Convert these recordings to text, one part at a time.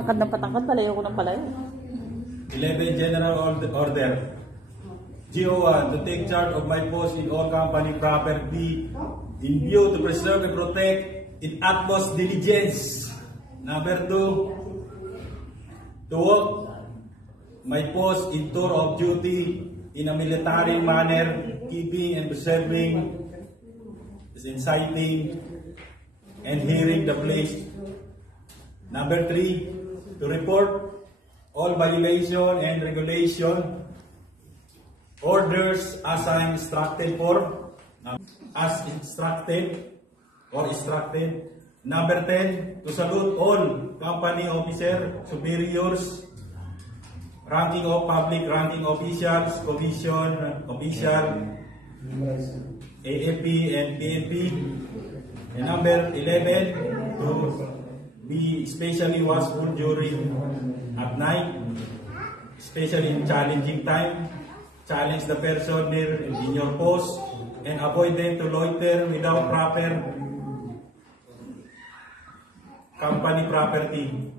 patangkad ng patangkad, palayo ko ng palayo. 11 General Order. GO1, to take charge of my post in all company property in view to preserve and protect in utmost diligence. Number 2, to work my post in tour of duty in a military manner, keeping and preserving, inciting, and hearing the place. Number 3, to report all violation and regulation orders as I instructed instructed. Number 10, to salute all company officer, superiors, ranking of public ranking officials, commission official, AFP and PNP. And number 11, to be especially watchful during at night, especially in challenging time. Challenge the person near in your post and avoid them to loiter without proper company property.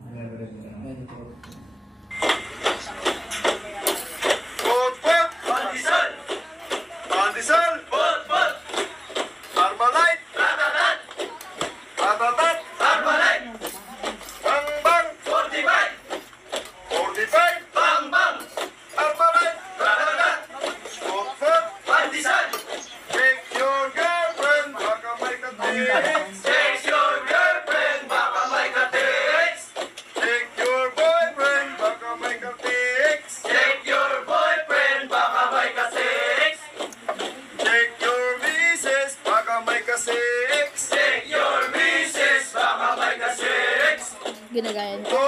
Ginagayan ko.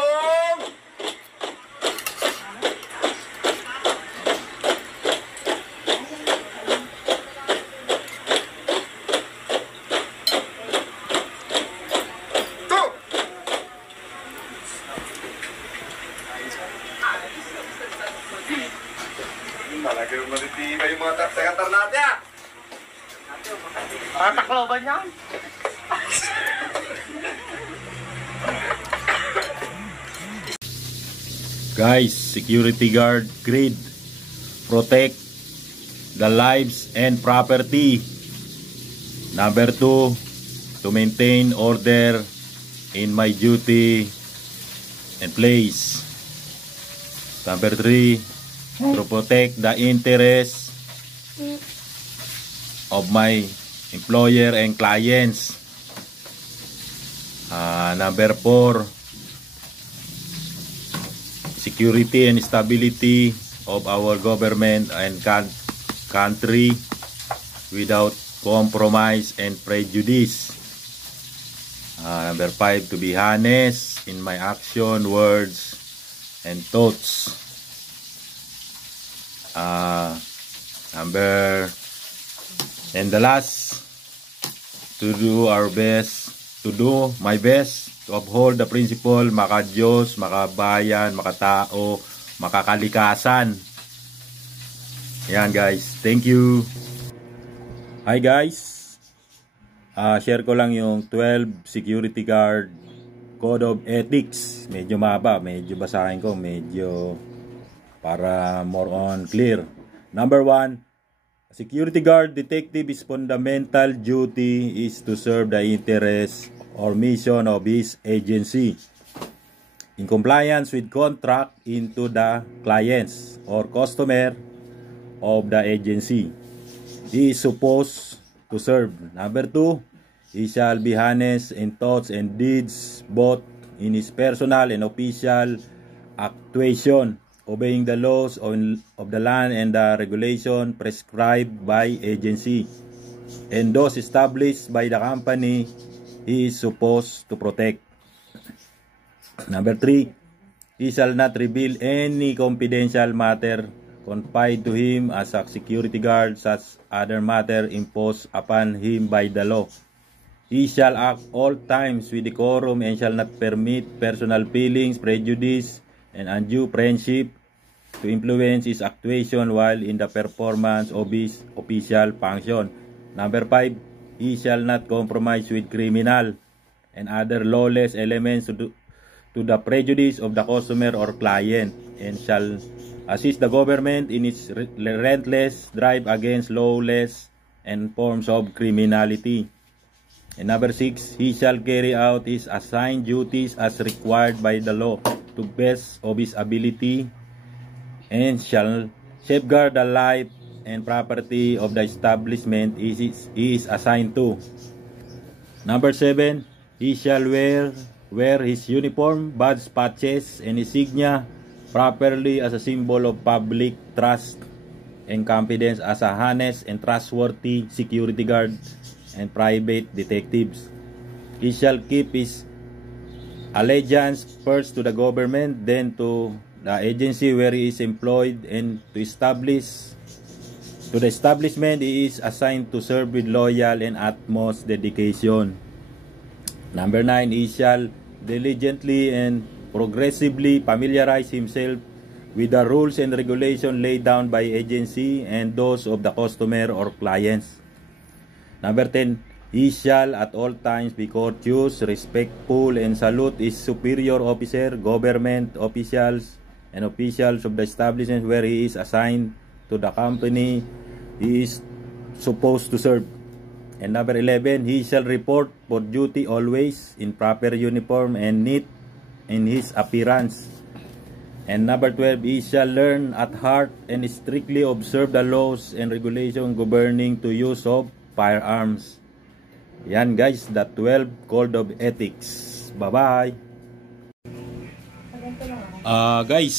Talaga yung manitiba yung mga tarta-katar natin ah! Tataklo ba niyan? Guys, security guard grid, protect the lives and property. Number 2, to maintain order in my duty and place. Number 3, to protect the interests of my employer and clients. Number 4, security and stability of our government and country without compromise and prejudice. Number 5, to be honest in my action, words, and thoughts. And the last, to do my best to uphold the principle, maka-Diyos, maka-bayan, maka-tao, makakalikasan. Yan guys, thank you. Hi guys, share ko lang yung 12 security guard code of ethics. Medyo mahaba, medyo basahin ko, medyo para more on clear. Number 1, security guard detective's fundamental duty is to serve the interests or mission of his agency in compliance with contract into the clients or customer of the agency he is supposed to serve. Number 2, he shall be honest in thoughts and deeds, both in his personal and official actuation, obeying the laws of the land and the regulation prescribed by agency and those established by the company he is supposed to protect. Number 3, he shall not reveal any confidential matter confided to him as a security guard, such other matter imposed upon him by the law. He shall act all times with decorum and shall not permit personal feelings, prejudice, and undue friendship to influence his actuation while in the performance of his official function. Number 5, he shall not compromise with criminal and other lawless elements to the prejudice of the customer or client, and shall assist the government in its relentless drive against lawless and forms of criminality. And number 6, he shall carry out his assigned duties as required by the law to best of his ability, and shall safeguard the life and property of the establishment he is assigned to. Number 7, he shall wear his uniform, badge, patches, and insignia properly as a symbol of public trust and confidence as a honest and trustworthy security guard and private detectives. He shall keep his allegiance first to the government, then to the agency where he is employed, and to the establishment he is assigned to serve with loyal and utmost dedication. Number 9, he shall diligently and progressively familiarize himself with the rules and regulations laid down by agency and those of the customer or clients. Number 10, he shall at all times be courteous, respectful, and salute his superior officer, government officials, and officials of the establishment where he is assigned to the company he is supposed to serve. And number 11, he shall report for duty always in proper uniform and neat in his appearance. And number 12, he shall learn at heart and strictly observe the laws and regulations governing the use of firearms. Yan guys, the 12 Code of Ethics. Bye-bye! Guys,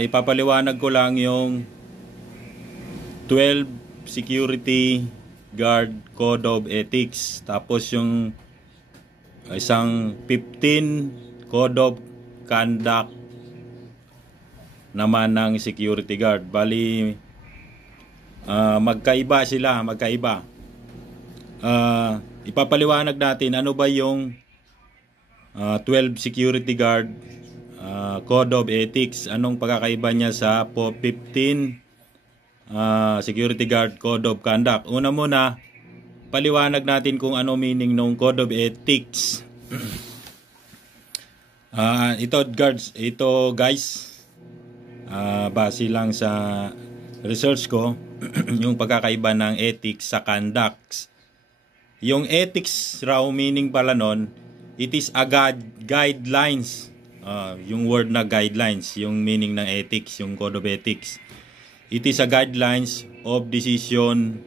ipapaliwanag ko lang yung 12 Security Guard Code of Ethics. Tapos yung isang 15 Code of Conduct naman ng security guard. Bali, magkaiba sila, magkaiba. Ipapaliwanag natin ano ba yung 12 security guard Code of Ethics. Anong pagkakaiba niya sa 15 security guard Code of Conduct. Una muna, paliwanag natin kung ano meaning ng Code of Ethics. Ito guys, base lang sa research ko, yung pagkakaiba ng ethics sa conducts. Yung ethics raw meaning pala nun, it is a guidelines. Yung word na guidelines, yung meaning ng ethics, yung Code of Ethics. It is a guidelines of decision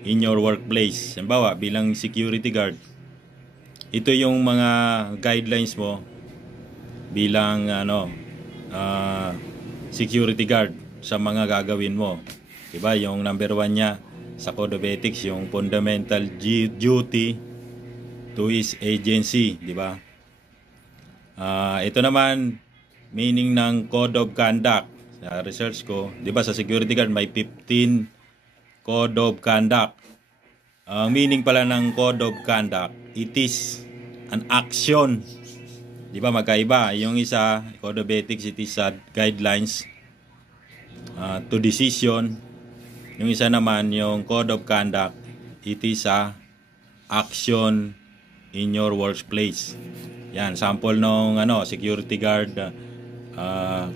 in your workplace. Halimbawa, bilang security guard, ito yung mga guidelines mo bilang security guard sa mga gagawin mo. Diba? Yung number 1 niya sa Code of Ethics, yung fundamental duty to his agency. Diba? Ito naman, meaning ng Code of Conduct. Sa research ko, diba sa security guard may 15 Code of Conduct. Ang meaning pala ng Code of Conduct, it is an action. Di ba magkaiba? Yung isa, Code of Ethics, it is guidelines to decision. Yung isa naman, yung Code of Conduct, it is action in your workplace. Yan, sample ng security guard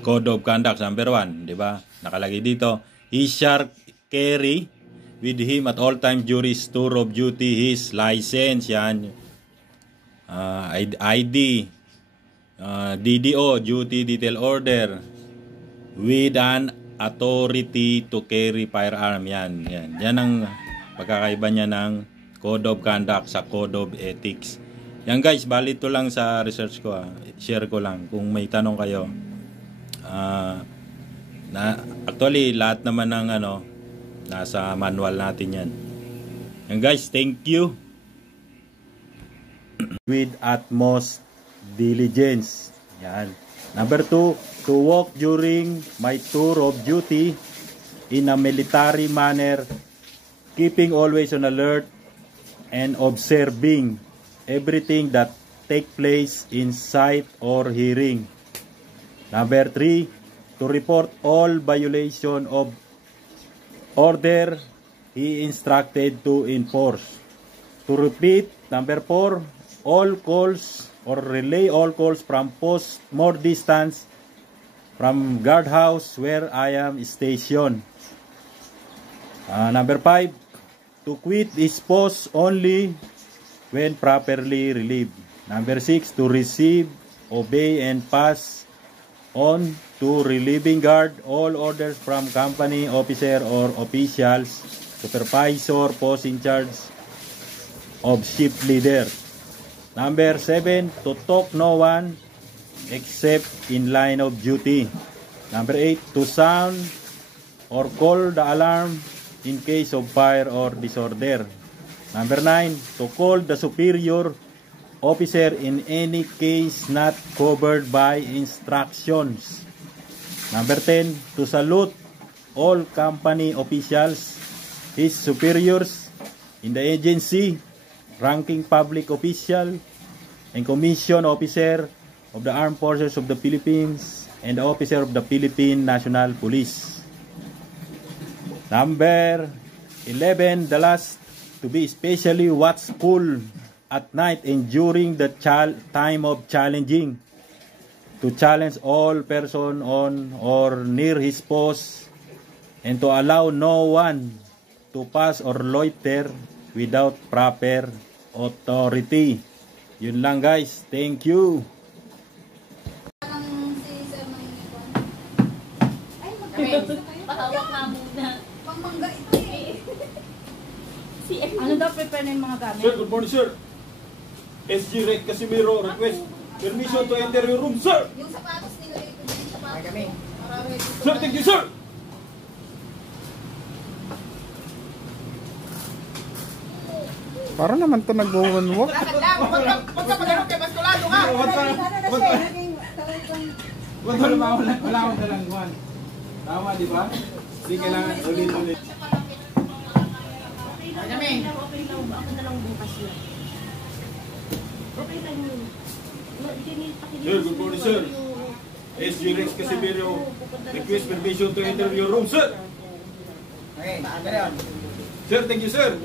Code of Conduct number 1, di ba? Nakalagay dito, he shall carry with him at all times during his tour of duty his license, yan, ID, DDO, duty detail order, with an authority to carry firearm. Yan ang pagkakaiba niya ng Code of Conduct sa Code of Ethics. Yan guys, bali ito lang sa research ko. Share ko lang kung may tanong kayo. Actually, lahat naman ng nasa manual natin yan. Yan guys, thank you. With utmost diligence. Yan. Number 2, to walk during my tour of duty in a military manner, keeping always on alert and observing everything that take place in sight or hearing. Number 3, to report all violation of order he instructed to enforce. To repeat, number 4, all calls or relay all calls from post more distance from guardhouse where I am stationed. Number 5, to quit this post only when properly relieved. Number 6, to receive, obey, and pass on to relieving guard all orders from company officer or officials, supervisor, post in charge of shift leader. Number 7, to talk no one except in line of duty. Number 8, to sound or call the alarm in case of fire or disorder. Number 9, to call the superior officer in any case not covered by instructions. Number 10, to salute all company officials, his superiors in the agency, ranking public official, and commission officer of the Armed Forces of the Philippines and the officer of the Philippine National Police. Number 11, the last, to be especially watchful at night and during the time of challenging, to challenge all person on or near his post, and to allow no one to pass or loiter without proper authority. Yun lang guys, thank you. Patawag na muna. Pangmangga ito eh. Ano daw prepare na yung mga gamit? Sir, good morning sir. SG Rec Casimiro request permission to enter your room, sir. Yung sapatos nila ito yung sapatos. kami. Sir, thank you sir. Para naman to nag-walk. Lakad lang. Huwag ka mag-alok kay Baskulado ka. Wala akong dalang one. Tama, di ba? Hindi kailangan ulit-ulit. Kami. Okay lang ba? Ako na lang bukas yun. Okay lang yun. Sir, good morning sir. SG Rex Casimiro request permission to enter your room, sir. Okay, ganun. Sir, thank you sir.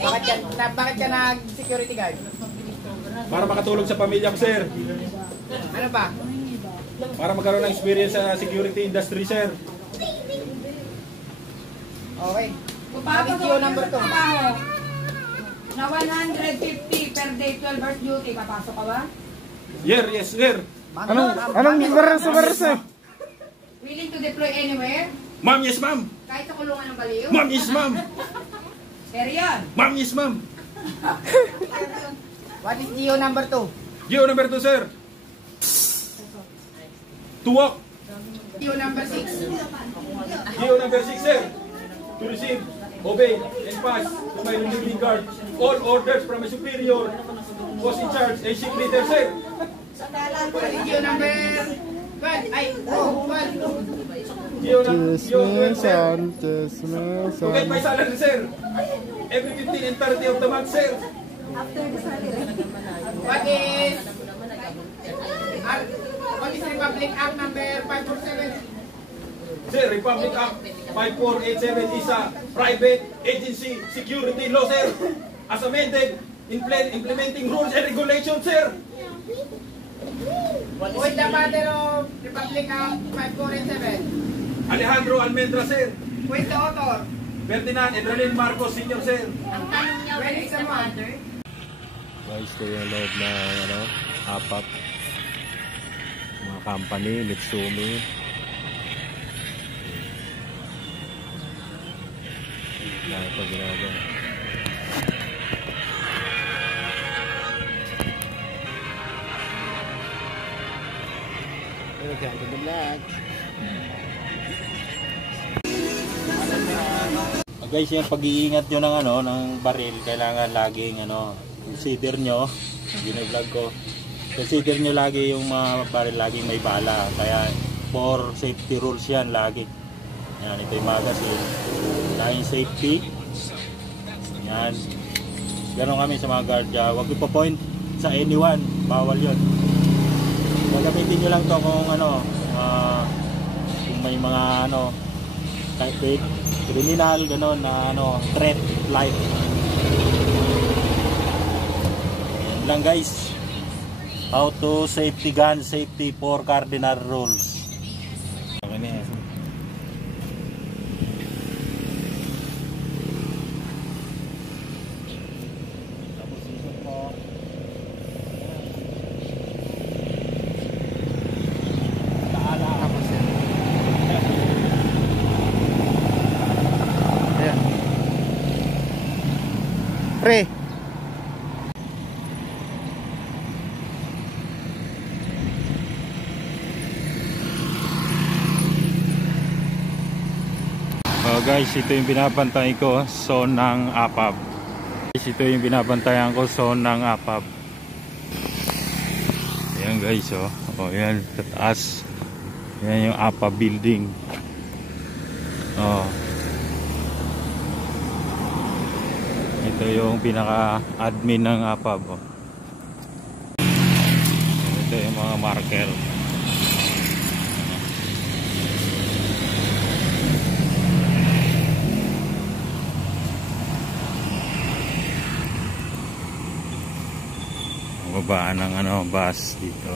Bakit ka nag-security guard? Para makatulong sa pamilya ko, sir. Ano pa? Para magkaroon ng experience sa security industry, sir. Okay. PO number 2. Na 150 per day, 12 hours duty. Papasok ka ba? Yes, sir. Anong barasa? Willing to deploy anywhere? Ma'am, yes, ma'am. Kahit sa kulungan ng baliw? Ma'am, yes, ma'am. Serion? Ma'am, yes, ma'am. What is GO number 2? Geo number 2, sir. To walk. PO number 6. Geo number 6, sir. To receive, obey, and pass to my relieving guard all orders from my superior, post in charge, and shift leader, sir. PO number 12. Ay, 12. Geo number 12, sir. To get my salary, sir. Every 15 and 30 of the month, sir. What is Republic Act number 547? Sir, Republic Act 5487 is a private agency security law, sir. As amended, implementing rules and regulations, sir. Who is the father of Republic Act 5487? Alejandro Almendra, sir. Who is the author? Ferdinand Edralin Marcos, Sr., sir. Ang tanong niya, where is the mother? Guys, ito yung loob na apat mga company, Mitsumi. Dahil pa ginagawa. Welcome to the vlog. Guys, yung pag-iingat nyo ng ng baril, kailangan laging consider nyo, gina-vlog ko. Consider nyo lagi yung mga baril laging may bala. Kaya for safety rules yan lagi. Yan, ito yung magazine. Laging safety. Yan. Ganon kami sa mga guard. Huwag ipo-point sa anyone. Bawal yun. Gagamitin nyo lang to kung kung may mga kahit criminal, ganon na threat life. lang guys. How to safety gun safety 4 cardinal rules. Okay na yan. Tapos isip mo. Taala. Tapos yan. Ayan. Pre. Guys, ito yung binabantay ko, zone ng APAB. Guys, ito yung binabantayan ko, zone ng APAB. Ayan guys, oh. Oh, yan, sa taas. Yan yung APAB building. Oh. Ito yung pinaka-admin ng APAB, oh. Ito yung mga marker. Babaan ng bus dito.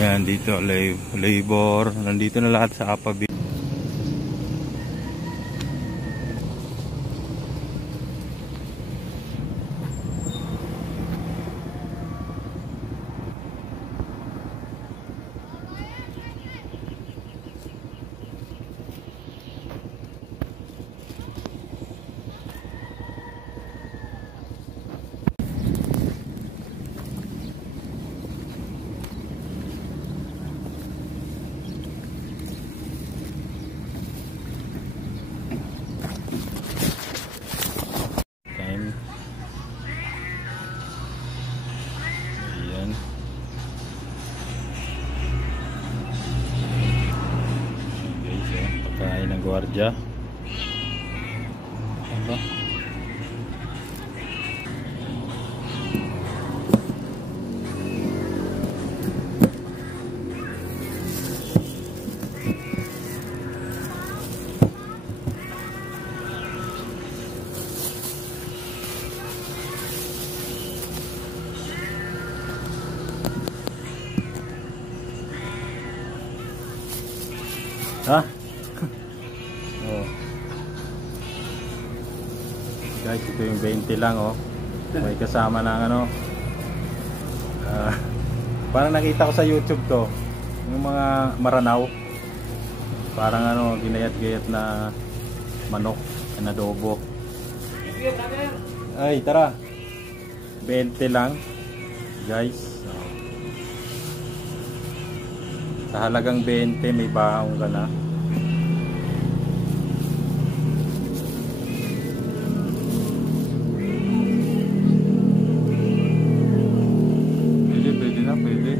Yan dito labor, nandito na lahat sa APAB. Pagkain ng gwardiya. Ano? Ha? Oh. Guys, ito yung 20 lang, oh. May kasama ng ano. Parang nakita ko sa YouTube to. Yung mga maranaw. Parang ano, ginayat-gayat na manok na adobo. Ay, tara. 20 lang. Guys. Sa halagang 20 may baong ka na. Pwede na, pwede.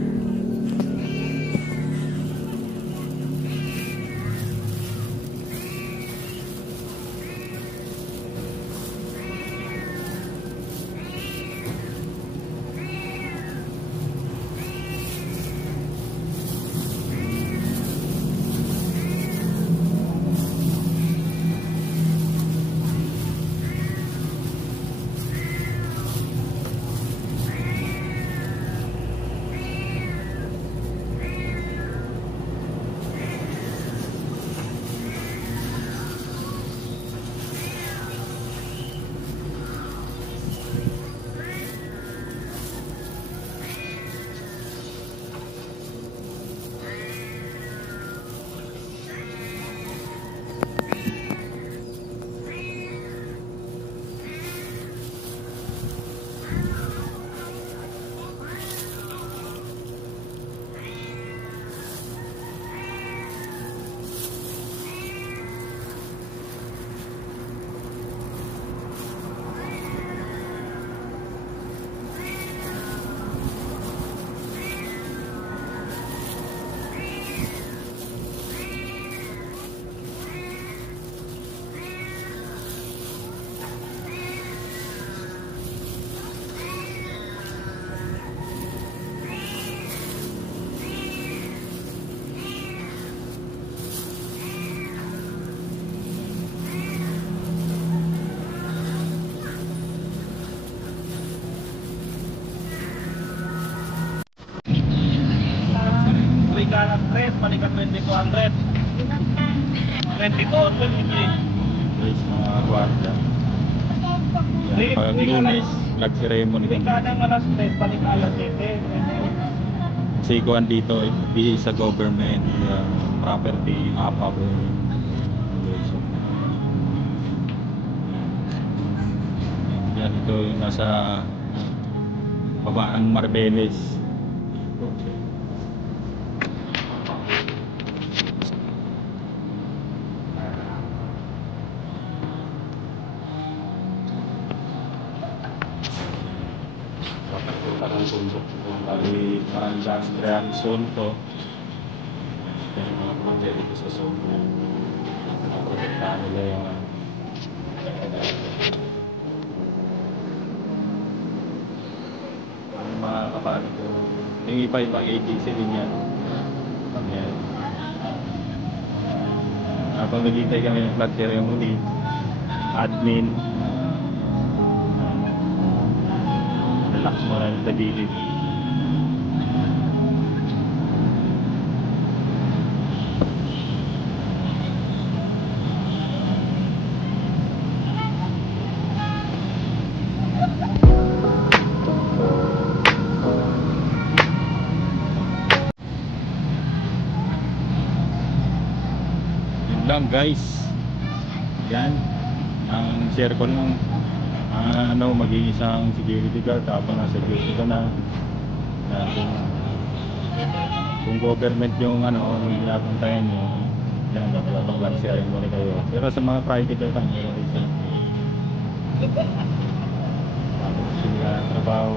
stress, balikan 2200. 22, 23. Guys, mga kwarta. Yan, pag lunes, nag-ceremony Hindi kami. ka nang alas 3, balik ka alas 7. Kasi kuhan dito, di sa government, property, APAB. Yan, ito yung nasa baba ng Marbeles. Parang bundok kung bali parang industrial zone to. Kaya mga project dito sa zone na naprotektahan nila yung mga kapatid ko. Yung iba-ibang agency din yan. Ayan. Habang naghihintay kami ng flag ceremony, admin, relax mo na sa gilid. Yun lang guys. Yan. Ang share ko lang maging isang security guard tapos nasa duty ka na kung government yung yung pinapuntayan nyo yan, mag ceremony kayo pero sa mga private ka meron isa tapos sila trabaho